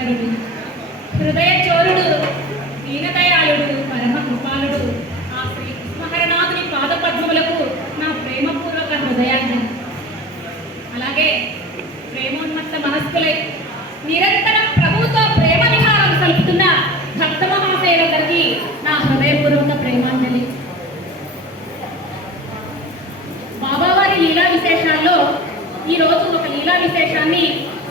శంకరుడు, హృదయ చోరుడు, దీనదయాళుడు, పరమ కృపాలుడు ఆ శ్రీ కృష్ణహరనాథుని పాదపద్మములకు నా ప్రేమపూర్వక హృదయాన్ని. అలాగే ప్రేమోన్మత్త మనస్కులై నిరంతరం ప్రభువుతో ప్రేమ విహారం కలుపుతున్న భక్త మహాశయులందరికీ నా హృదయపూర్వక ప్రేమాంజలి. బాబావారి లీలా విశేషాల్లో ఈరోజు ఒక లీలా విశేషాన్ని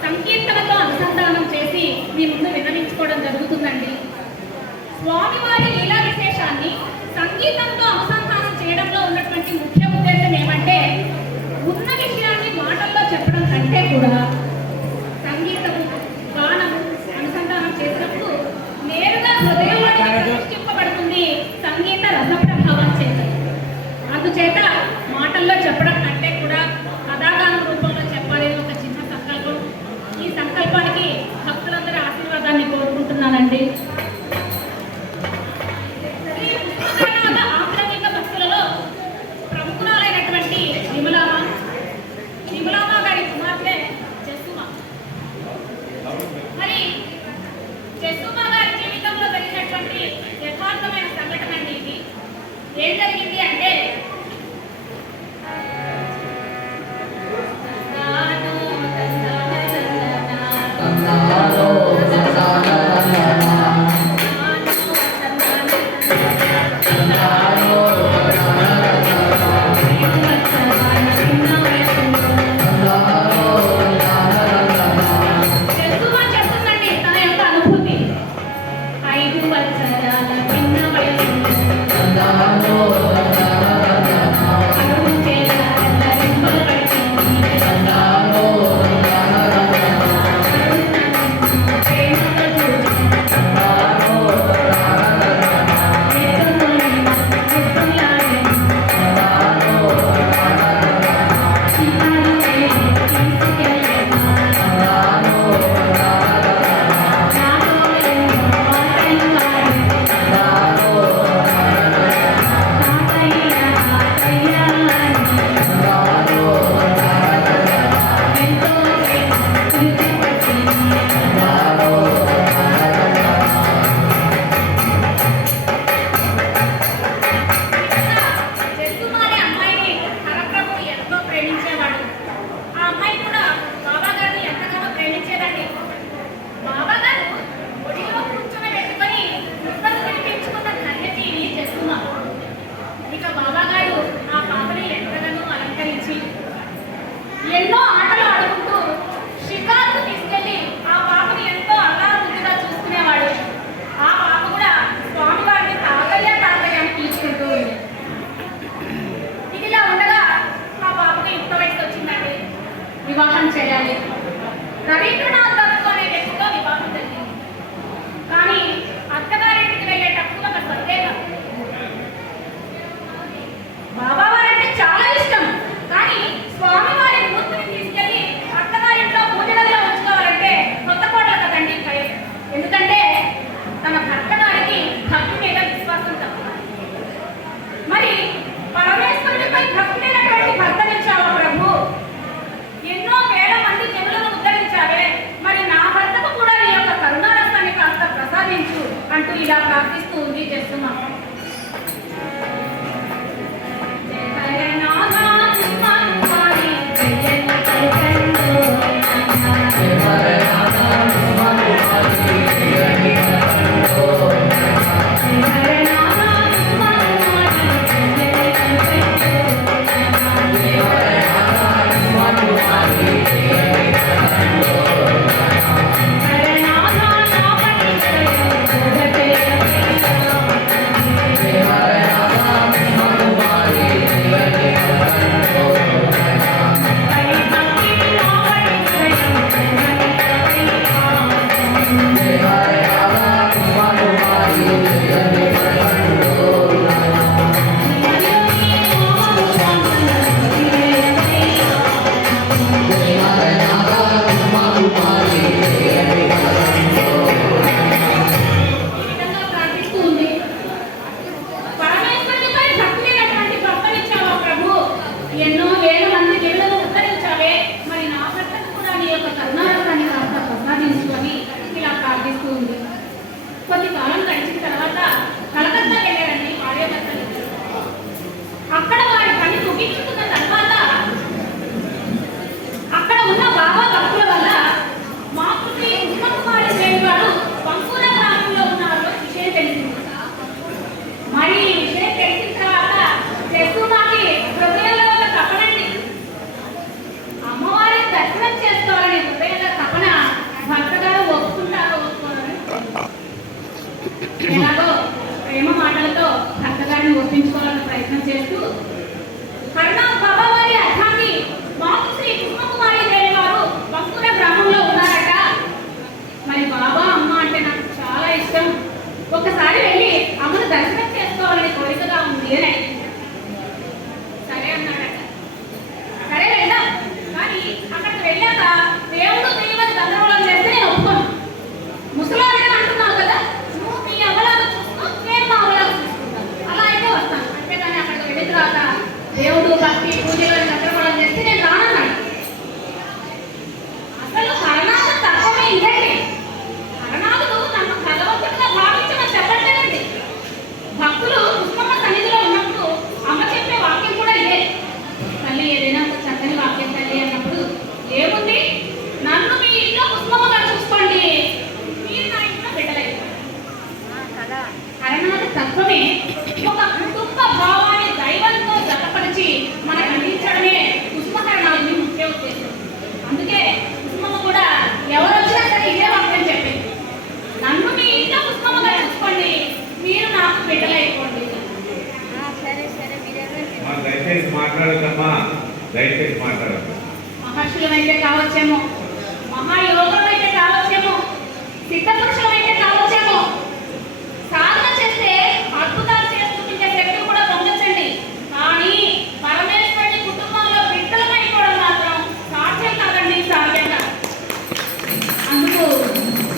సంకీర్తనతో అనుసంధానం చేసి మీ ముందు వివరించుకోవడం జరుగుతుందండి. స్వామివారి లీలా విశేషాన్ని సంగీతంతో అనుసంధానం చేయడంలో ఉన్నటువంటి ముఖ్య ఉద్దేశం ఏమంటే, ఉన్న విషయాన్ని మాటల్లో చెప్పడం కంటే కూడా సంగీతము, గానము అనుసంధానం చేసినప్పుడు నేరుగా హృదయంలోకి ప్రతిష్ఠింపబడుతుంది సంగీత రస ప్రభావం చేత. అందుచేత మాటల్లో చెప్పడం కంటే కూడా కథాగానం రూపంలో చెప్పాలని ఒక చిన్న సంకల్పం. ఈ సంకల్పానికి భక్తులందరి ఆశీర్వాదాన్ని కోరుకుంటున్నానండి. ఆగ్రహిక భక్తులలో ప్రముఖురాలైనటువంటి విమలామ గారి కుమార్తె జస్సుమ. మరి జస్సుమ గారి జీవితంలో జరిగినటువంటి యథార్థమైన సంఘటన అండి ఇది. ఏం జరిగింది అంటే, చెప్తుందండి తన యొక్క అనుభూతి. 5 సంవత్సరాల చిన్న వయసు ఎలాగో ప్రేమ మాటలతో భర్తగారిని ఒప్పించుకోవాలన్న ప్రయత్నం చేస్తూ కరుణ బాబావారి అర్థాన్ని మాతృశ్రీ కుసుమకుమారి దేవి వారు బంకుర గ్రామంలో ఉన్నారట. మరి బాబా అమ్మ అంటే నాకు చాలా ఇష్టం, ఒకసారి వెళ్ళి అమ్మను దర్శనం చేసుకోవాలని కోరికగా ఉంది అని అడిగింది. సరే అన్నాడట. సరే వెళ్దాం, కానీ అక్కడికి వెళ్ళాక దేవుడు తెలియని గందరగోళం చేస్తే నేను ఒప్పుకోను. ముసలాడిని అంటున్నావు కదా, నువ్వు మీ అమ్మలాగా చూసుకో, నేను మా అమ్మలాగా చూసుకుంటాను, అలా అయితే వస్తాను. అంతేగాని అక్కడికి వెళ్ళిన తర్వాత దేవుడు భక్తి పూజలు గందరగోళం చేస్తే నేను రానన్నాడు. అసలు కరుణాకు తత్వమే ఇదండి. కరుణాకుడు నన్ను భగవంతుడిగా భావించమని చెప్పట్లేదండి. భక్తులు పుష్పమ్మ సన్నిధిలో ఉన్నప్పుడు అమ్మ చెప్పే వాక్యం కూడా ఇదే. తల్లి ఏదైనా ఒక చక్కని వాక్యం తల్లి అన్నప్పుడు ఏముంది, నన్ను మీ ఇంట్లో పుష్పమ్మగా చూసుకోండి, మీరు నా ఇంట్లో బిడ్డలేదు. కరుణాకు తత్వమే ఒక కుటుంబ భావాన్ని దైవంతో జతపరిచి మనకు అందించడమే పుష్పకరణాలని ముఖ్య ఉద్దేశం. అందుకే పుష్పమ్మ కూడా ఎవరు వచ్చినా సరే ఇదే వాక్యం చెప్పింది, నన్ను మీ ఇంట్లో పుష్పమ్మగా చూసుకోండి, మీరు నాకు బిడ్డలైపోండి. దయచేసి మాట్లాడద్దమ్మా, దయచేసి మాట్లాడదు. మహర్షులమైతే కావచ్చేమో, మహాయోగులమైతే కావచ్చేమో, సిద్ధపురుషులమైతే కావచ్చేమో, సాధన చేస్తే అద్భుతాలు చేసి చూపించే శక్తి కూడా పొందొచ్చండి. కానీ పరమేశ్వరుడి కుటుంబంలో బిడ్డలమైపోవడం మాత్రం సాధ్యం కాదండి, సాధ్యం కాదు. అందుకు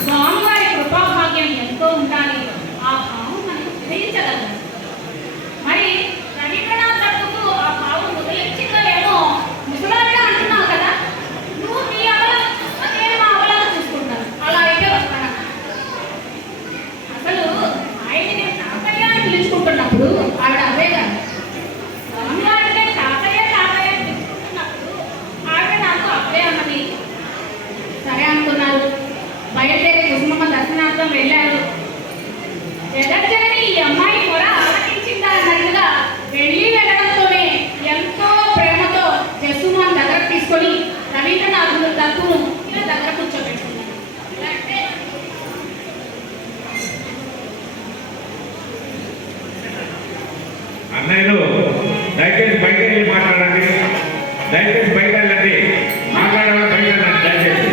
స్వామివారి కృపాభాగ్యం ఎంతో ఉండాలి, ఆ భావం మనకు గ్రహించగలదు. మరి రవీంద్రనాథ్ తట్టుకు ఆ భావం వదిలించిందో లేమో, ముసలావిడ అంటున్నావు కదా, నువ్వు మీ అవలాగా చూసుకో, నేను మా అవలాగా చూసుకుంటాను, అలా అయితే వస్తాను. అసలు ఆయన్ని నేను తాతయ్య అని పిలుచుకుంటున్నప్పుడు ఆవిడ అవే కాదు, స్వామివారిని తాతయ్య తాతయ్య అని పిలుచుకుంటున్నప్పుడు ఆవిడ నాకు అవే అన్నది. సరే అనుకున్నారు, బయలుదేరి కుసుమమ్మ దర్శనార్థం వెళ్ళారు. జగజ్జనని ఈ అమ్మాయి కూడా ఆలకించిందా అన్నట్టుగా వెళ్ళడంతోనే ఎంతో ప్రేమతో జసుమాన్ దగ్గర తీసుకొని రవీంద్రనాథుడు తక్కువ ఇలా దగ్గర కూర్చోబెట్టుకున్నారు. అంటే అన్నయ్యలు దయచేసి బయట వెళ్ళి మాట్లాడండి, దయచేసి బయట వెళ్ళండి, మాట్లాడాలి బయట వెళ్ళండి దయచేసి.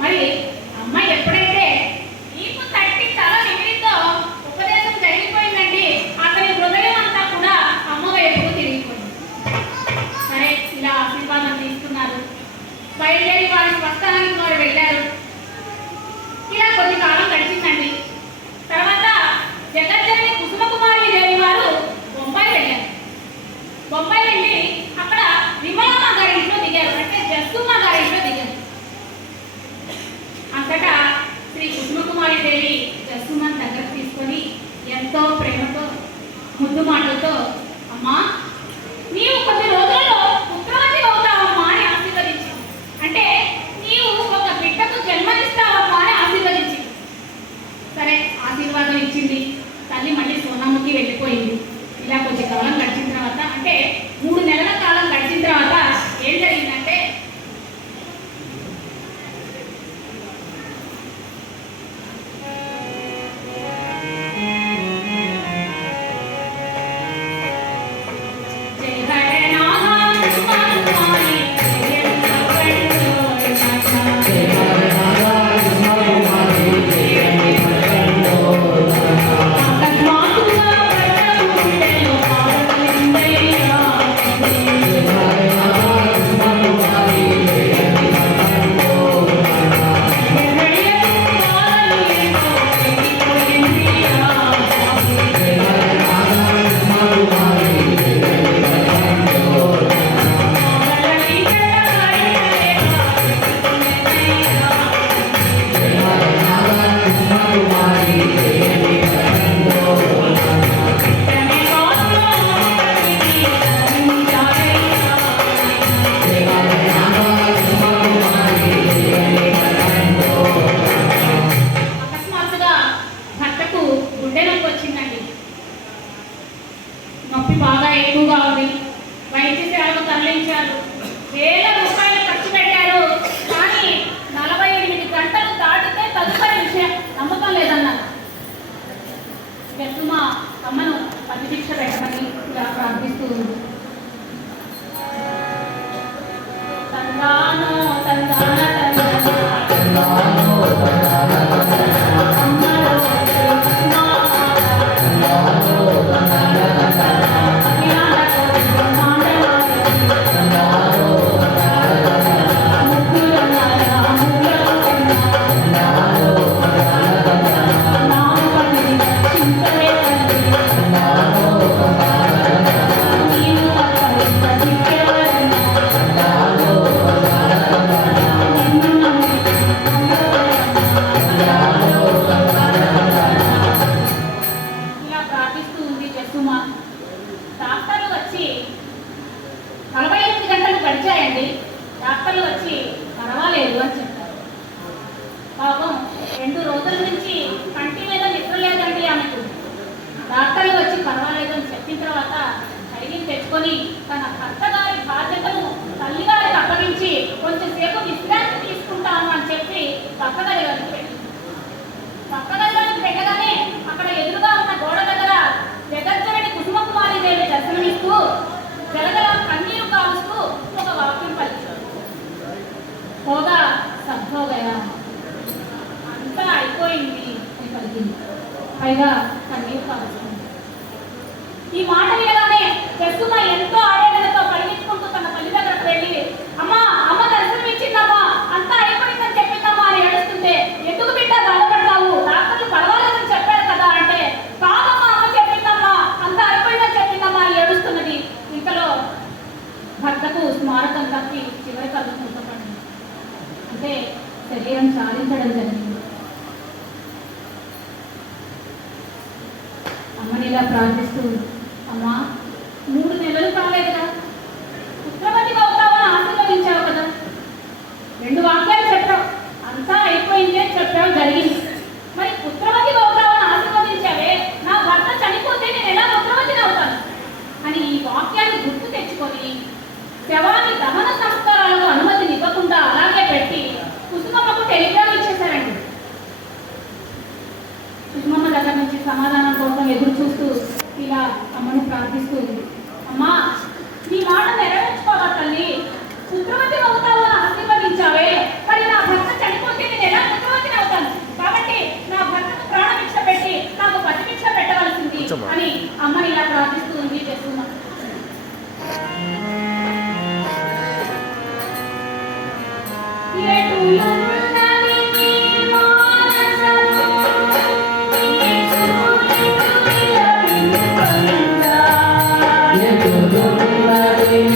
మరి అమ్మాయి ఎప్పుడైతే ఈపు తట్టి తల నిమిరితో ఉపదేశం జరిగిపోయిందండి, అతని హృదయం అంతా కూడా అమ్మగా ఎప్పుడు తిరిగిపోయింది. సరే ఇలా ఆశీర్వాదం తీసుకున్నారు, బయలుదేరి వారి స్వస్థానానికి వారు వెళ్ళారు. ఇలా కొద్ది కాలం గడిచిందండి. తర్వాత జగజ్జనని కుసుమకుమారి దేవి వారు బొంబాయి వెళ్ళారు. బొంబాయి వెళ్ళి అక్కడ విమలమ్మ గారి ఇంట్లో దిగారు. జస్సుమ్మ గారింట్లో దిగారు. అంతటా శ్రీ కుసుమకుమారి దేవి జస్సుమ్మని దగ్గరకు తీసుకొని ఎంతో ప్రేమతో ముద్దు మాటలతో, అమ్మా నీవు కొన్ని రోజులలో పుత్రవతి అవుతావమ్మా అని ఆశీర్వదించి, అంటే నీవు ఒక బిడ్డకు జన్మనిస్తావమ్మా అని ఆశీర్వదించి, సరే ఆశీర్వాదం ఇచ్చింది. తల్లి మళ్ళీ సోనాముకి వెళ్ళిపోయింది. ఇలా కొంచెం కాలం గడిచిన తర్వాత, అంటే 3 నెలల కాలం గడిచిన తర్వాత ఏం జరిగిందంటే, నొప్పి బాగా ఎక్కువగా ఉంది. వైద్యశాలకు తరలించారు. వేల రూపాయలు ఖర్చు పెట్టారు. కానీ 48 గంటలు దాటితే తదుపరి విషయం నమ్మకం లేదన్నారు. జస్సుమ్మ అమ్మను ప్రతిశిక్ష పెట్టమని ఇలా ప్రార్థిస్తూ ఉంది. తందానో తందాన డాక్టర్లు వచ్చి పర్వాలేదు అని చెప్పారు. పాపం 2 రోజుల నుంచి కంటి మీద నిద్ర లేదండి ఆమెకు. డాక్టర్లు వచ్చి పర్వాలేదు అని చెప్పిన తర్వాత ధైర్యం తెచ్చుకొని తన భర్త గారి బాధ్యతను తల్లిగారికి అప్పగించి కొంచెంసేపు విశ్రాంతి తీసుకుంటాను అని చెప్పి పక్క గదిలోకి వెళ్ళింది. పక్క గదిలోకి వెళ్ళగానే అక్కడ ఎదురుగా ఉన్న గోడ దగ్గర జగజ్జనని కుసుమకుమారి దేవి దర్శనమిస్తూ జలగల కన్నీరు కాలుస్తూ ఒక వాక్యం పలికింది. హోగా సద్భోగయా, అంతా అయిపోయింది అని పలికింది. పైగా కన్నీరు కాలుస్తుంది. ఈ మాట వినగానే జస్సుమ్మ ఎంతో ఆవేదనతో పరిగెత్తుకుంటూ తన తల్లి దగ్గరకు వెళ్ళి, అమ్మా అమ్మ దర్శనం ఇచ్చిందమ్మా, అంతా అయిపోయిందని చెప్పిందమ్మా అని ఏడుస్తుంటే, ఎందుకు బిడ్డ బాధపడతావు, డాక్టర్లు పర్వాలేదని చెప్పారు కదా అంటే, కాదమ్మా అమ్మ చెప్పిందమ్మా, అంతా అయిపోయిందని చెప్పిందమ్మా అని ఏడుస్తున్నది. ఇంతలో భర్తకు స్మారకం తప్పి చివరి కళ్ళు మూతపడింది. అంటే శరీరం సాధించడం జరిగింది. అమ్మని ఇలా ప్రార్థిస్తూ, అమ్మా 3 నెలలు కాలేదుగా, పుత్రవతిగా అవుతావని ఆశీర్వదించావు కదా, 2 వాక్యాలు చెప్పావు, అంతా అయిపోయింది అని చెప్పావు, జరిగింది. మరి పుత్రవతిగా అవుతావని ఆశీర్వదించావే, నా భర్త చనిపోతే నేను ఎలా పుత్రవతిని అవుతాను అని ఈ వాక్యాన్ని గుర్తు తెచ్చుకొని శవాన్ని దహన సంస్కారాలకు అనుమతిని ఇవ్వకుండా అలాగే పెట్టి కుసుమమ్మకు టెలిగ్రామ్ ఇచ్చేశారండి. కుసుమమ్మ దగ్గర నుంచి సమాధానం కోసం ఎదురు చూస్తూ ఇలా అమ్మను ప్రార్థిస్తూ ఉంది. అమ్మా నీ మాట నెరవేర్చుకోవా తల్లి, పుత్రవతి అవుతావు అని ఆశీర్వదించావే, మరి నా భర్త చనిపోతే నేను ఎలా పుత్రవతిని అవుతాను, కాబట్టి నా భర్తకు ప్రాణభిక్ష పెట్టి నాకు పతిభిక్ష పెట్టవలసింది అని అమ్మని ఇలా ప్రార్థిస్తూ ఉంది జస్సుమ్మ. Thank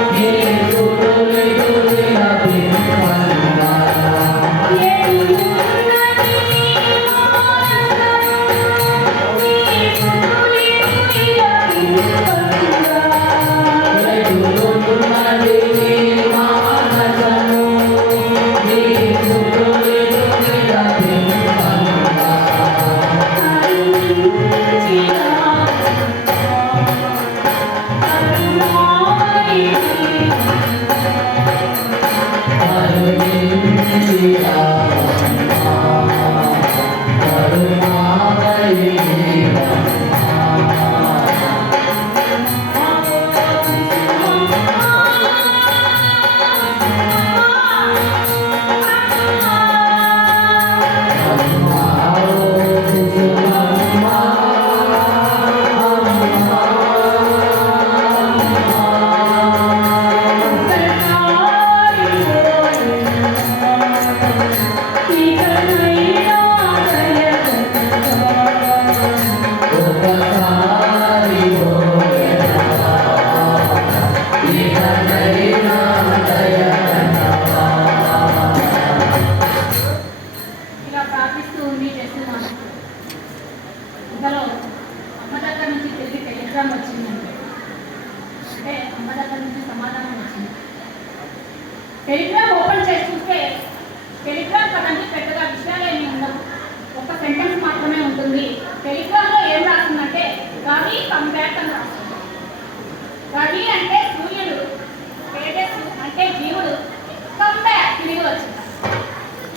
you. అంటే అమ్మ దగ్గర నుంచి సమాధానం వచ్చింది. టెలిగ్రామ్ ఓపెన్ చేసి చూస్తే టెలిగ్రామ్ కదండి పెద్దగా విషయాలేమీ ఉండవు, ఒక సెంటెన్స్ మాత్రమే ఉంటుంది. టెలిగ్రామ్లో ఏం రాస్తుందంటే రవి కమ్ బ్యాక్ అని రాస్తుంది. రవి అంటే సూర్యుడు, తేజస్సు అంటే జీవుడు, కమ్ బ్యాక్ తిరిగి వచ్చింది.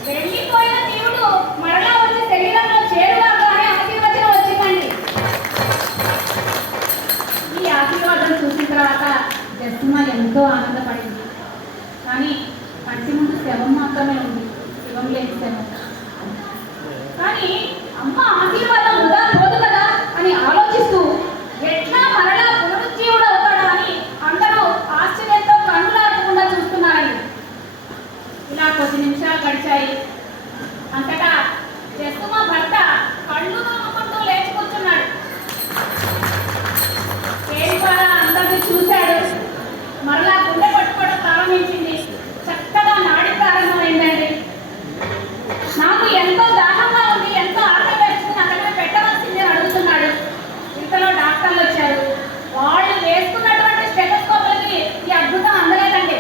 వెళ్ళిపోయిన జీవుడు మరలా వచ్చి శరీరంలో చేరువాగానే ఆశీర్వచనం వచ్చిందండి. ఈ ఆశీర్వాదం చూసిన తర్వాత జస్మ ఎంతో ఆనందపడింది. కానీ కంటి ముందు శవం మాత్రమే ఉంది, శివం లేని శవం. కానీ అమ్మ ఆశీర్వాదం వృధా పోదు కదా అని ఆలోచిస్తూ ఎట్లా మరలా పునరుజ్జీవుడు అవుతాడా అని అందరూ ఆశ్చర్యంతో కన్నులార్పకుండా చూస్తున్నారండి. ఇలా కొద్ది నిమిషాలు గడిచాయి. అంతటా జస్మ భర్త కళ్ళు నమ్ముకుంటూ లేచి కూర్చున్నాడు. పేరుపాల అందరినీ చూశాడు. మరలా గుండె పట్టుకోవడం ప్రారంభించింది. చక్కగా నాడి ప్రారంభమైందండి. నాకు ఎంతో దాహంగా ఉంది, ఎంతో ఆకలి వేస్తుంది, అక్కడ పెట్టవలసింది అని అడుగుతున్నాడు. ఇంతలో డాక్టర్లు వచ్చారు. వాళ్ళు వేసుకున్నటువంటి స్టెథోస్కోప్లకి ఈ అద్భుతం అందలేదండి.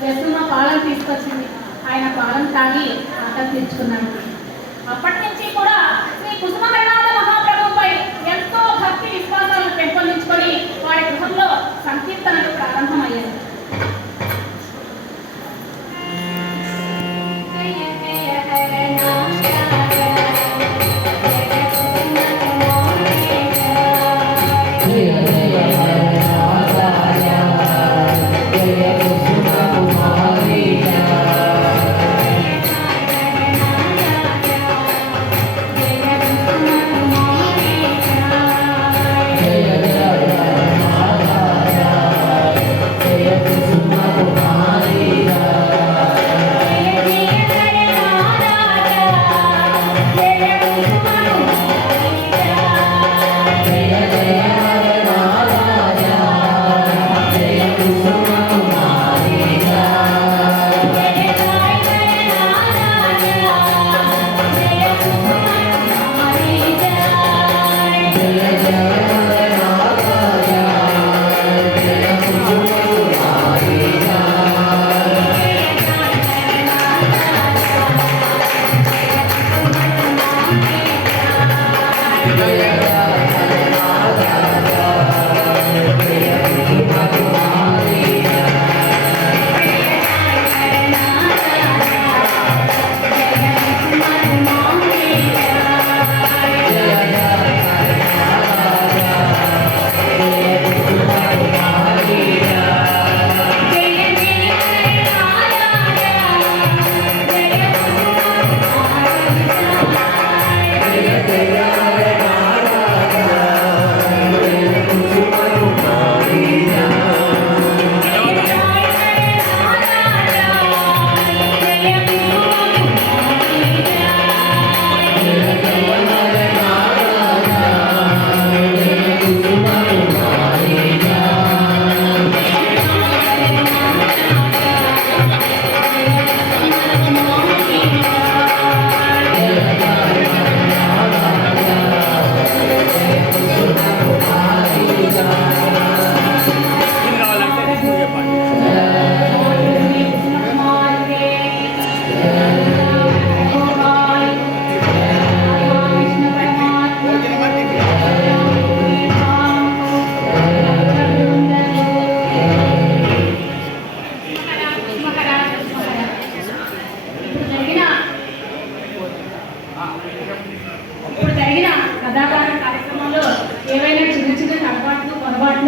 జస్మ పాలను తీసుకొచ్చింది. ఆయన పాలను తాగి ఆకలి తీర్చుకున్నాడు. అప్పటి నుంచి కూడా శ్రీ కుసుమహరనాథ మహాప్రభుపై ఎంతో భక్తి విశ్వాసాలను పెంపొందించుకొని వారి గృహంలో సంకీర్తనలు ప్రారంభమయ్యాయి.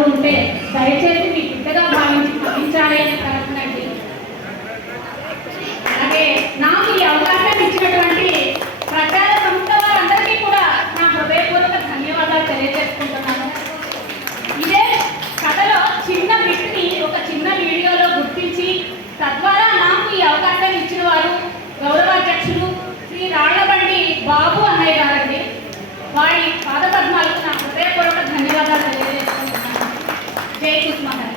ఉంటే దయచేసి మీ బిడ్డగా భావించి పంపించాలి అని కోరుతున్నాండి. అలాగే నాకు ఈ అవకాశం ఇచ్చినటువంటి ప్రచార సంస్థ వారందరికీ కూడా నా హృదయపూర్వక ధన్యవాదాలు తెలియజేసుకుంటున్నాను. ఇదే కథలో చిన్న బిట్ని ఒక చిన్న వీడియోలో గుర్తించి తద్వారా నాకు ఈ అవకాశం ఇచ్చిన వారు గౌరవాధ్యక్షులు శ్రీ రాళ్లబండి బాబు అన్నయ్య గారండి. వారి పాదపద్మాలకు నా హృదయపూర్వక ధన్యవాదాలు తెలియజేసుకుంటున్నాను. జై కుసుమహర.